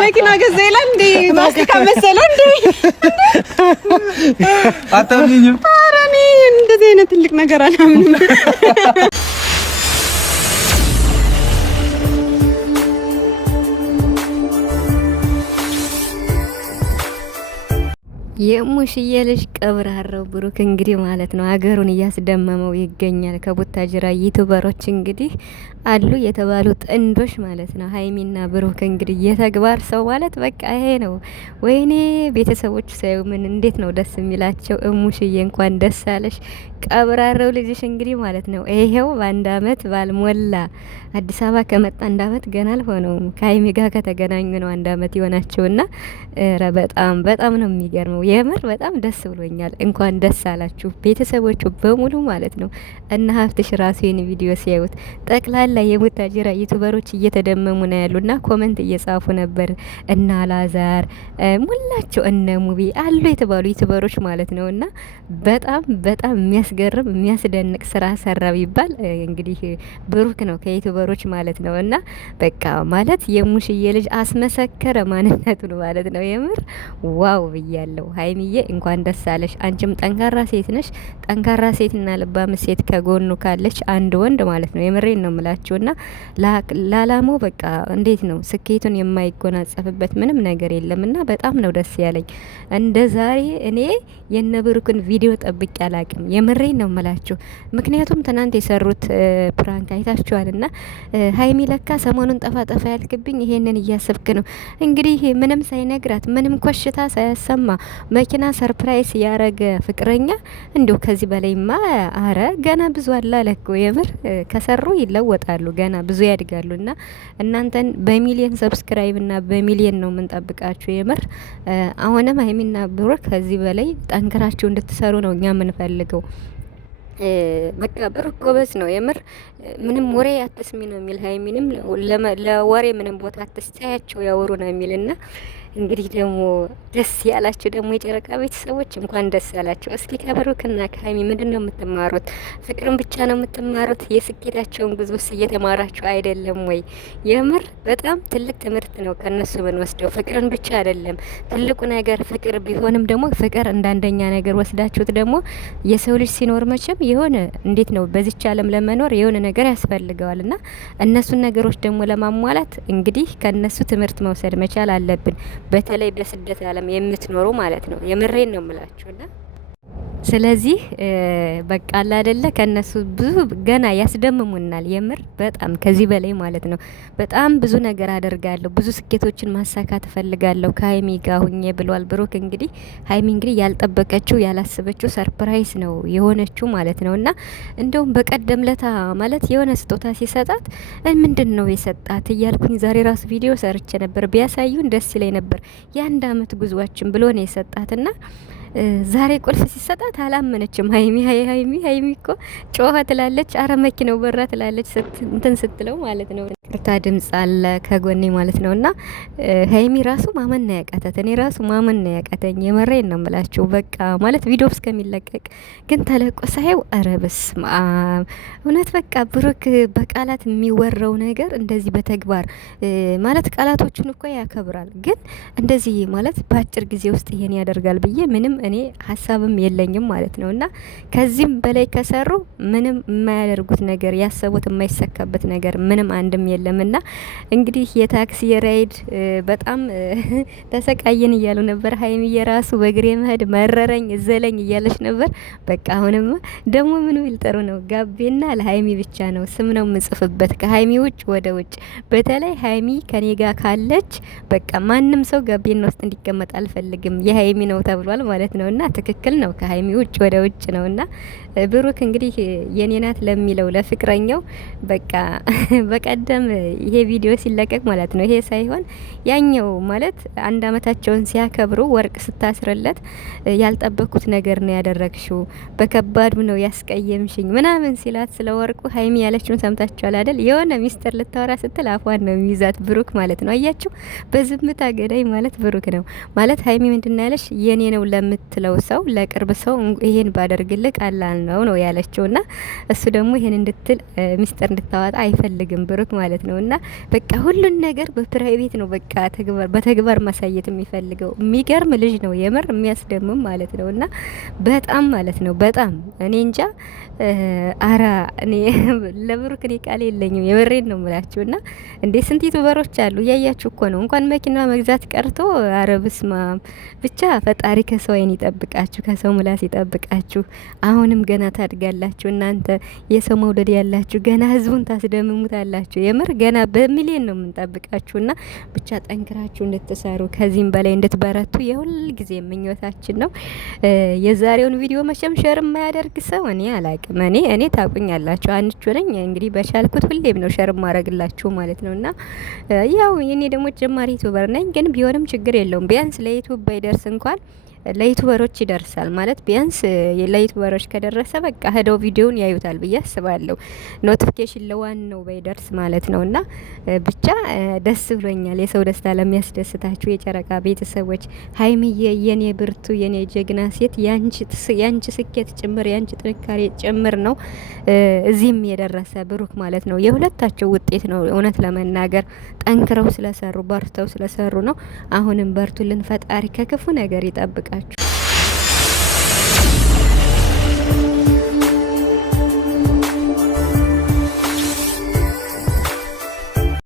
መኪና ገዛ ይላል እንዴ? ማስቲካ መሰለ እንዴ? አታምኚኝም? ኧረ እኔ እንደዚህ አይነት ትልቅ ነገር አላምንም። የሙሽዬ ልጅ ቀብራራው ብሩክ እንግዲህ ማለት ነው ሀገሩን እያስደመመው ይገኛል። ከቡታጅራ ዩቲዩበሮች እንግዲህ አሉ የተባሉ ጥንዶች ማለት ነው ሀይሚና ብሩክ እንግዲህ የተግባር ሰው ማለት በቃ ይሄ ነው። ወይኔ ቤተሰቦች ሳዩ ምን እንዴት ነው ደስ የሚላቸው። ሙሽዬ እንኳን ደስ አለሽ ቀብራራው ልጅሽ እንግዲህ ማለት ነው ይሄው በአንድ አመት ባልሞላ አዲስ አበባ ከመጣ አንድ አመት ገና አልሆነውም። ከሀይሚ ጋር ከተገናኙ ነው አንድ አመት ይሆናቸውና በጣም በጣም ነው የሚገርመው። የምር በጣም ደስ ብሎኛል። እንኳን ደስ አላችሁ ቤተሰቦቹ በሙሉ ማለት ነው። እና ሀብትሽ ራሱ የኔ ቪዲዮ ሲያዩት ጠቅላላ የቡታጅራ ዩቲዩበሮች እየተደመሙ ነው ያሉና ኮመንት እየጻፉ ነበር። እና ላዛር ሙላቸው እነ ሙቢ አሉ የተባሉ ዩቲዩበሮች ማለት ነው። እና በጣም በጣም የሚያስገርም የሚያስደንቅ ስራ ሰራ ቢባል እንግዲህ ብሩክ ነው ከዩቲዩበሮች ማለት ነው። እና በቃ ማለት የሙሽዬ ልጅ አስመሰከረ ማንነቱን ማለት ነው። የምር ዋው ብያለሁ። ሀይሚዬ እንኳን ደስ አለሽ። አንቺም ጠንካራ ሴት ነሽ። ጠንካራ ሴትና ልባም ሴት ከጎኑ ካለች አንድ ወንድ ማለት ነው። የምሬን ነው የምላችሁና ላላማው በቃ እንዴት ነው ስኬቱን የማይጎናጸፍበት ምንም ነገር የለምና በጣም ነው ደስ ያለኝ። እንደ ዛሬ እኔ የነብሩክን ቪዲዮ ጠብቄ አላቅም። የምሬን ነው የምላችሁ። ምክንያቱም ትናንት የሰሩት ፕራንክ አይታችኋልና ሀይሚ ለካ ሰሞኑን ጠፋ ጠፋ ያልክብኝ ይሄንን እያሰብክ ነው እንግዲህ ምንም ሳይነግራት ምንም ኮሽታ ሳያሰማ መኪና ሰርፕራይዝ ያረገ ፍቅረኛ እንዲሁ ከዚህ በላይማ አረ ገና ብዙ አለ አለኩ። የምር ከሰሩ ይለወጣሉ፣ ገና ብዙ ያድጋሉና እናንተን በሚሊየን ሰብስክራይብ እና በሚሊየን ነው የምንጠብቃችሁ። የምር አሁንም ሀይሚና ብሩክ ከዚህ በላይ ጠንክራችሁ እንድትሰሩ ነው እኛ የምንፈልገው። በቃ ብሩክ ጎበዝ ነው የምር። ምንም ወሬ አትስሚ ነው የሚል ሀይሚንም ለወሬ ምንም ቦታ አትስታያቸው ያወሩ ነው የሚልና እንግዲህ ደግሞ ደስ ያላችሁ ደግሞ የጨረቃ ቤተሰቦች እንኳን ደስ ያላችሁ። እስኪ ከብሩክና ከሀይሚ ምንድን ነው የምትማሩት? ፍቅርን ብቻ ነው የምትማሩት? የስኬታቸውን ጉዞስ እየተማራችሁ አይደለም ወይ? የምር በጣም ትልቅ ትምህርት ነው ከነሱ ብንወስደው። ፍቅርን ብቻ አይደለም ትልቁ ነገር ፍቅር ቢሆንም ደግሞ ፍቅር እንዳንደኛ ነገር ወስዳችሁት ደግሞ የሰው ልጅ ሲኖር መቼም የሆነ እንዴት ነው በዚች ዓለም ለመኖር የሆነ ነገር ያስፈልገዋል እና እነሱን ነገሮች ደግሞ ለማሟላት እንግዲህ ከነሱ ትምህርት መውሰድ መቻል አለብን። በተለይ በስደት ዓለም የምትኖሩ ማለት ነው። የምሬን ነው የምላችሁና ስለዚህ በቃ አለ አይደለ ከነሱ ብዙ ገና ያስደምሙናል። የምር በጣም ከዚህ በላይ ማለት ነው። በጣም ብዙ ነገር አደርጋለሁ፣ ብዙ ስኬቶችን ማሳካት እፈልጋለሁ ከሀይሚ ጋር ሁኜ ብሏል ብሩክ። እንግዲህ ሀይሚ እንግዲህ ያልጠበቀችው ያላሰበችው ሰርፕራይዝ ነው የሆነችው ማለት ነው። እና እንደውም በቀደም ለታ ማለት የሆነ ስጦታ ሲሰጣት ምንድን ነው የሰጣት እያልኩኝ ዛሬ ራሱ ቪዲዮ ሰርቼ ነበር። ቢያሳዩን ደስ ይለኝ ነበር። የአንድ አመት ጉዟችን ብሎ ነው የሰጣትና ዛሬ ቁልፍ ሲሰጣት አላመነችም። ሀይሚ እኮ ጮኸ ትላለች፣ አረ መኪናው በራ ትላለች እንትን ስትለው ማለት ነው። ቅርታ ድምጽ አለ ከጎኔ ማለት ነውና ሀይሚ ራሱ ማመን ነው ያቃተት። እኔ ራሱ ማመን ነው ያቃተኝ። የመሬን ነው የምላችሁ። በቃ ማለት ቪዲዮ እስከሚለቀቅ ግን ተለቆ ሳይው አረ በስመ አብ እውነት በቃ ብሩክ በቃላት የሚወራው ነገር እንደዚህ በተግባር ማለት ቃላቶቹን እኮ ያከብራል፣ ግን እንደዚህ ማለት በአጭር ጊዜ ውስጥ ይሄን ያደርጋል ብዬ ምንም እኔ ሀሳብም የለኝም ማለት ነው። እና ከዚህም በላይ ከሰሩ ምንም የማያደርጉት ነገር ያሰቡት የማይሰካበት ነገር ምንም አንድም የለምና እንግዲህ የታክሲ የራይድ በጣም ተሰቃየን እያሉ ነበር። ሀይሚ የራሱ በእግሬ መሄድ መረረኝ እዘለኝ እያለች ነበር። በቃ አሁንም ደግሞ ምን ቢል ጥሩ ነው፣ ጋቤና ለሀይሚ ብቻ ነው ስም ነው የምጽፍበት ከሀይሚ ውጭ ወደ ውጭ። በተለይ ሀይሚ ከኔ ጋር ካለች በቃ ማንም ሰው ጋቤና ውስጥ እንዲቀመጥ አልፈልግም፣ የሀይሚ ነው ተብሏል ማለት ነውና ትክክል ነው። ከሀይሚ ውጭ ወደ ውጭ ነውና ብሩክ እንግዲህ የኔ ናት ለሚለው ለፍቅረኛው በቃ በቀደም ይሄ ቪዲዮ ሲለቀቅ ማለት ነው ይሄ ሳይሆን ያኛው ማለት አንድ አመታቸውን ሲያከብሩ ወርቅ ስታስርለት ያልጠበኩት ነገር ነው ያደረግሽው፣ በከባዱ ነው ያስቀየምሽኝ ምናምን ሲላት ስለ ወርቁ ሀይሚ ያለችውን ሰምታችኋል አይደል? የሆነ ሚስጥር ልታወራ ስትል አፏን ነው የሚይዛት ብሩክ ማለት ነው። አያችሁ፣ በዝምታ ገዳይ ማለት ብሩክ ነው ማለት። ሀይሚ ምንድን ነው ያለሽ? የኔ ነው ለምትለው ሰው ለቅርብ ሰው ይሄን ባደርግልህ ቀላል ነው ያለችውና እሱ ደግሞ ይሄን እንድትል ሚስጥር እንድታወጣ አይፈልግም ብሩክ ማለት ማለት ነው። እና በቃ ሁሉን ነገር በፕራይቬት ነው በቃ በተግባር ማሳየት የሚፈልገው። የሚገርም ልጅ ነው የምር የሚያስደምም ማለት ነው። እና በጣም ማለት ነው በጣም እኔ እንጃ አራ እኔ ለብሩክ እኔ ቃል የለኝም። የበሬን ነው የምላችሁ። እና እንዴ ስንት ዩቱበሮች አሉ እያያችሁ እኮ ነው። እንኳን መኪና መግዛት ቀርቶ አረብስማ ብቻ ፈጣሪ ከሰው አይን ይጠብቃችሁ፣ ከሰው ምላስ ይጠብቃችሁ። አሁንም ገና ታድጋላችሁ እናንተ የሰው መውደድ ያላችሁ ገና ህዝቡን ታስደምሙታላችሁ። የምር ገና በሚሊዮን ነው የምንጠብቃችሁና ብቻ ጠንክራችሁ እንድትሰሩ ከዚህም በላይ እንድትበረቱ የሁል ጊዜ ምኞታችን ነው። የዛሬውን ቪዲዮ መቼም ሸር የማያደርግ ሰው እኔ አላቅም። እኔ ታቁኛላችሁ አንቺ ነኝ እንግዲህ በቻልኩት ሁሌም ነው ሸር ማረግላችሁ ማለት ነውና ያው እኔ ደግሞ ጀማሪ ዩቲዩበር ነኝ፣ ግን ቢሆንም ችግር የለውም ቢያንስ ለዩቲዩብ ባይደርስ እንኳን ለዩቱበሮች ይደርሳል ማለት ቢያንስ ለዩቱበሮች ከደረሰ በቃ ሄደው ቪዲዮውን ያዩታል ብዬ አስባለሁ። ኖቲፊኬሽን ለዋናው ባይደርስ ማለት ነውና ብቻ ደስ ብሎኛል። የሰው ደስታ ለሚያስደስታችሁ የጨረቃ ቤተሰቦች ሀይሚዬ የኔ ብርቱ የኔ ጀግና ሴት ያንቺ ስኬት ጭምር ያንቺ ጥንካሬ ጭምር ነው እዚህም የደረሰ ብሩክ ማለት ነው። የሁለታቸው ውጤት ነው። እውነት ለመናገር ጠንክረው ስለሰሩ በርተው ስለሰሩ ነው። አሁንም በርቱልን፣ ፈጣሪ ከክፉ ነገር ይጠብቃል።